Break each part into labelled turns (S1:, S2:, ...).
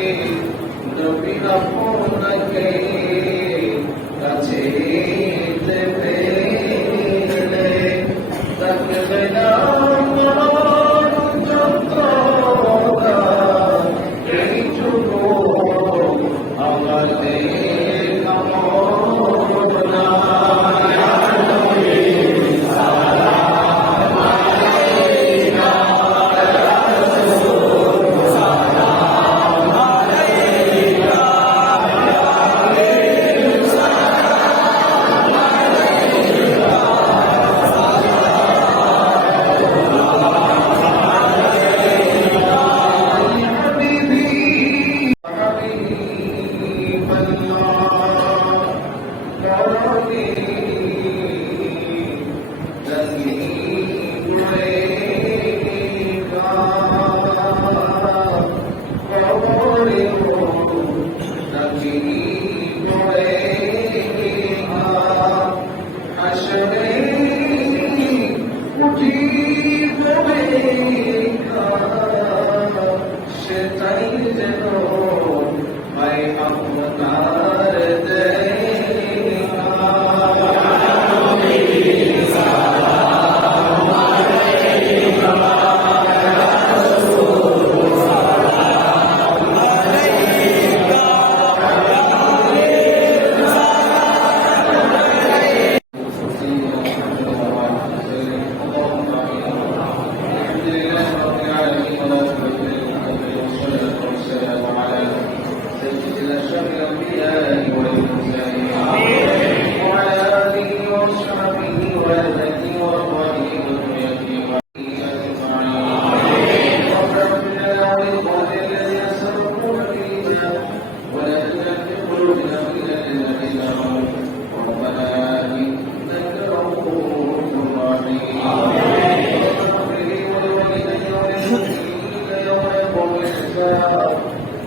S1: the breed of मैं अपना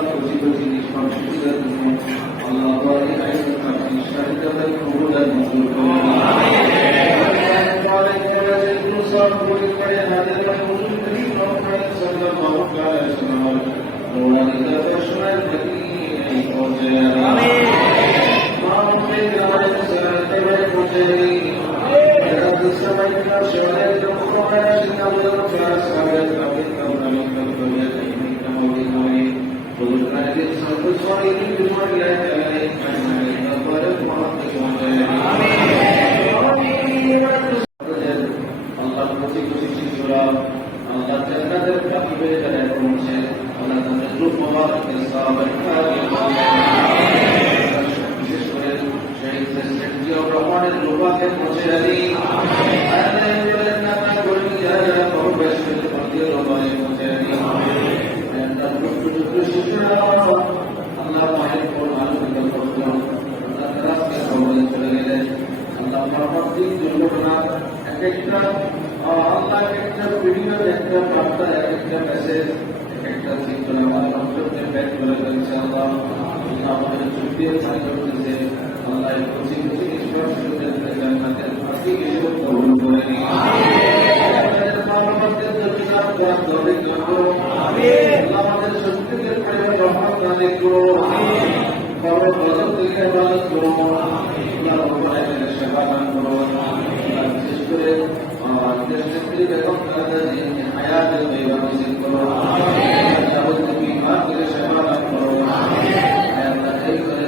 S1: খুশি নিষ্পাপ সুবিধার জন্য আল্লাহ শাহিদাদের কবুলার মঞ্জুর করুন। আল্লাহ খুশি বিশেষ করে শহীদ প্রেসিডেন্ট জিয়াউর রহমানের রূপাকে পৌঁছে পরবর্তী দুর্ঘটনা এক একটা এক একটা ভিডিও একটা বার্তা এক একটা মেসেজ এক একটা আমাদের চুক্তিও ছাই করতেছে আল্লাহ এই খুশি খুশি ঈশ্বর সুন্দর জান্নাতের ফাঁসি কিছু কবুল করে নিন। আমাদের মা-বাবাদের জন্য দোয়া করে করো আল্লাহ আমাদের সত্যিকের প্রেমে রহমত দান করো বড় বিশেষ করে দেশ নেত্রী বেগম খালেদা নসিব করো আল্লাহ তুমি ইমান করে সেবা দান করো আল্লাহ এই করে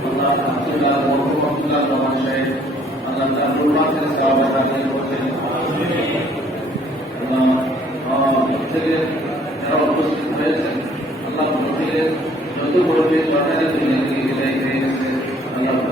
S1: আল্লাহ আব্দুল্লাহ মরহুম আব্দুল্লাহ রহমান সাহেব আল্লাহ তার রুমাকে সাহাবা দান করতেন আল্লাহ থেকে যারা উপস্থিত হয়েছেন আল্লাহ প্রত্যেকের বড়বে সরকারের দুনিয়া থেকে বিদায় আল্লাহ